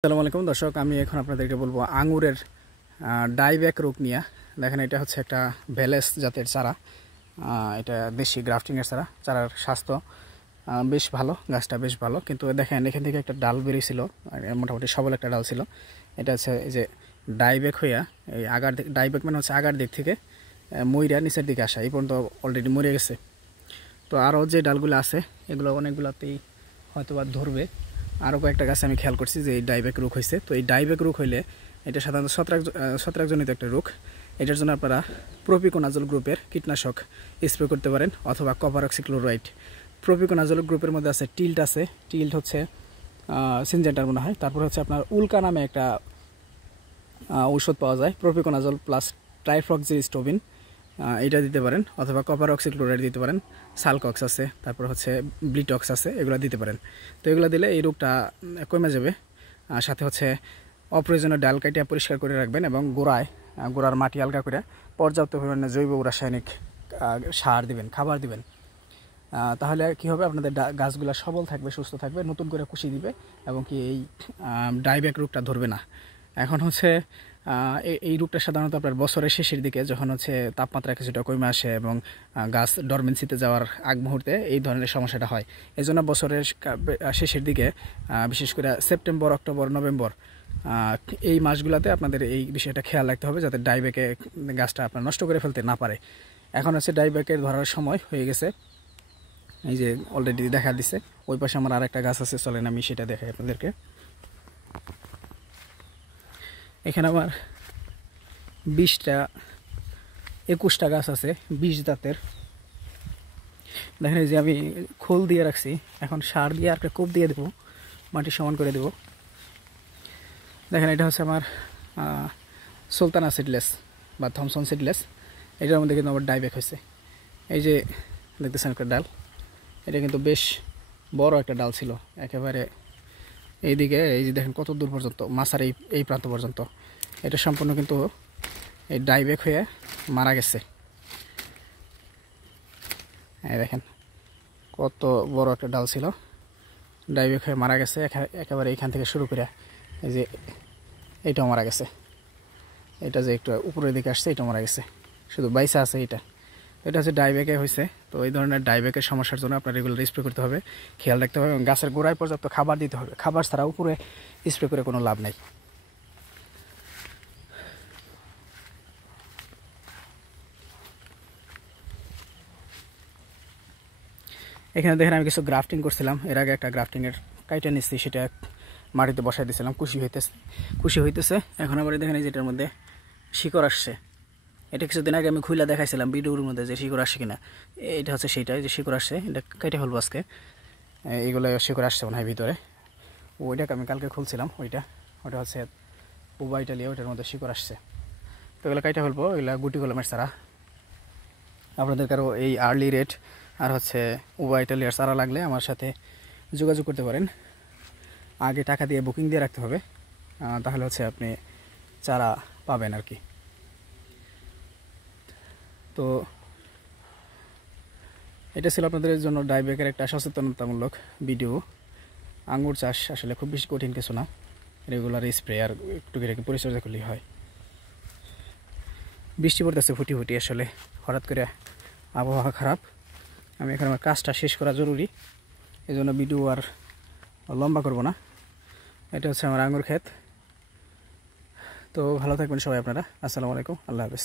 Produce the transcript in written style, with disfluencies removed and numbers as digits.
আসসালামু আলাইকুম দর্শক, আমি এখন আপনাদেরকে বলবো আঙ্গুরের ডাইব্যাক রোগ নিয়ে। দেখেন, এটা হচ্ছে একটা ভ্যালেস জাতের চারা। এটা দেশি গ্রাফটিংয়ের চারা। চারার স্বাস্থ্য বেশ ভালো, গাছটা বেশ ভালো, কিন্তু দেখেন এখান থেকে একটা ডাল বেরিয়েছিল, মোটামুটি সবল একটা ডাল ছিল। এটা হচ্ছে এই যে ডাইব্যাক হইয়া, এই আগার ডাইব্যাক মানে হচ্ছে আগার দিক থেকে মইরা নিচের দিকে আসা, এই পর্যন্ত অলরেডি মরে গেছে। তো আরও যে ডালগুলো আছে এগুলো অনেকগুলোতেই হয়তো বা ধরবে। আরও কয়েকটা গাছে আমি খেয়াল করছি যে এই ডাইব্যাক রোগ হয়েছে। তো এই ডাইব্যাক রোগ হইলে এটা সাধারণত ছত্রাকজনিত একটা রোগ। এটার জন্য আপনারা প্রপিকোনাজল গ্রুপের কীটনাশক স্প্রে করতে পারেন, অথবা কপার অক্সিক্লোরাইড। প্রপিকোনাজল গ্রুপের মধ্যে আছে টিল্ট, আছে টিল্ট হচ্ছে সিনজেন্টার মনে হয়। তারপর হচ্ছে আপনার উল্কা নামে একটা ঔষধ পাওয়া যায়, প্রপিকোনাজল প্লাস ট্রাইফ্লক্সিস্টোবিন, এটা দিতে পারেন, অথবা কপার অক্সিক্লোরাইড দিতে পারেন। সালকক্স আছে, তারপর হচ্ছে ব্লিটক্স আছে, এগুলো দিতে পারেন। তো এগুলো দিলে এই রোগটা কমে যাবে। সাথে হচ্ছে অপ্রয়োজনীয় ডাল কাটিয়া পরিষ্কার করে রাখবেন, এবং গোড়ার মাটি হালকা করে পর্যাপ্ত পরিমাণে জৈব রাসায়নিক সার দিবেন, খাবার দিবেন। তাহলে কি হবে, আপনাদের গাছগুলো সবল থাকবে, সুস্থ থাকবে, নতুন করে কুশি দিবে, এবং কি এই ডাইব্যাক রোগটা ধরবে না। এখন হচ্ছে এই রোগটা সাধারণত আপনার বছরের শেষের দিকে, যখন হচ্ছে তাপমাত্রা কিছুটা কমে আসে এবং গাছ ডরমেন্সিতে যাওয়ার আগ মুহূর্তে এই ধরনের সমস্যাটা হয়। এই জন্য বছরের শেষের দিকে, বিশেষ করে সেপ্টেম্বর, অক্টোবর, নভেম্বর, এই মাসগুলোতে আপনাদের এই বিষয়টা খেয়াল রাখতে হবে, যাতে ডাইব্যাকে গাছটা আপনার নষ্ট করে ফেলতে না পারে। এখন হচ্ছে ডাইব্যাকের ধরার সময় হয়ে গেছে। এই যে অলরেডি দেখা দিছে, ওই পাশে আমার আর একটা গাছ আছে, চলেন আমি সেটা দেখাই আপনাদেরকে। এখানে আমার 21টা গাছ আছে, 20 জাতের। দেখেন, এই যে আমি খোল দিয়ে রাখছি, এখন সার দিয়ে আর একটা কোপ দিয়ে দেবো, মাটি সমান করে দেব। দেখেন, এটা হচ্ছে আমার সুলতানা সিডলেস বা থমসন সিডলেস। এটার মধ্যে কিন্তু আমার ডাইব্যাক হয়েছে। এই যে দেখতেছেন একটা ডাল, এটা কিন্তু বেশ বড় একটা ডাল ছিল, একেবারে এইদিকে। এই যে দেখেন কত দূর পর্যন্ত, মাছার এই প্রান্ত পর্যন্ত। এটা সম্পূর্ণ কিন্তু এই ডাইব্যাক হয়ে মারা গেছে। এই দেখেন কত বড় একটা ডাল ছিল, ডাইব্যাক হয়ে মারা গেছে। একেবারে এইখান থেকে শুরু করে এই যে এইটাও মারা গেছে। এটা যে একটু উপরের দিকে আসছে, এটা মারা গেছে, শুধু বাইসা আছে এটা। এটা হচ্ছে ডাইব্যাকে হয়েছে। তো এই ধরনের ডাইব্যাকের সমস্যার জন্য আপনার রেগুলার স্প্রে করতে হবে, খেয়াল রাখতে হবে, এবং গাছের গোড়ায় পর্যাপ্ত খাবার দিতে হবে। খাবার ছাড়া উপরে স্প্রে করে কোনো লাভ নেই। এখানে দেখেন, আমি কিছু গ্রাফটিং করছিলাম এর আগে, একটা গ্রাফটিংয়ের কাইটা নিচ্ছি, সেটা মাটিতে বসাই দিয়েছিলাম, খুশি হইতেছে। এখন আবার দেখেন এই যেটার মধ্যে শিকড় আসছে। এটা কিছুদিন আগে আমি খুইলা দেখাইছিলাম ভিডিওর মধ্যে যে শিকড় আসছে কিনা। এটা হচ্ছে সেইটাই যে শিকড় আসছে, এটা কেটে ফেলবো আজকে। এইগুলো শিকড় আসছে মনে হয় ভিতরে। ওইটাকে আমি কালকে খুলছিলাম, ওইটা হচ্ছে উবা ইটালিয়া, ওইটার মধ্যে শিকড় আসছে। তো এগুলো কেটে ফেলবো, এগুলো গুটি কলমের চারা। আপনাদের কারো এই আর্লি রেড আর হচ্ছে উবা ইটালিয়ার চারা লাগলে আমার সাথে যোগাযোগ করতে পারেন। আগে টাকা দিয়ে বুকিং দিয়ে রাখতে হবে, তাহলে হচ্ছে আপনি চারা পাবেন আর কি। তো এটা ছিল আপনাদের জন্য ডাইব্যাকের একটা সচেতনতামূলক ভিডিও। আঙ্গুর চাষ আসলে খুব বেশি কঠিন কিছু না, রেগুলার স্প্রে আর একটু পরিচর্যা করলেই হয়। বৃষ্টি পড়তেছে ফুটি ফুটি, আসলে হঠাৎ করে আবহাওয়া খারাপ। আমি এখন আমার কাজটা শেষ করা জরুরি, এই জন্য ভিডিও আর লম্বা করব না। এটা হচ্ছে আমার আঙ্গুর ক্ষেত। তো ভালো থাকবেন সবাই আপনারা। আসসালামু আলাইকুম, আল্লাহ হাফেজ।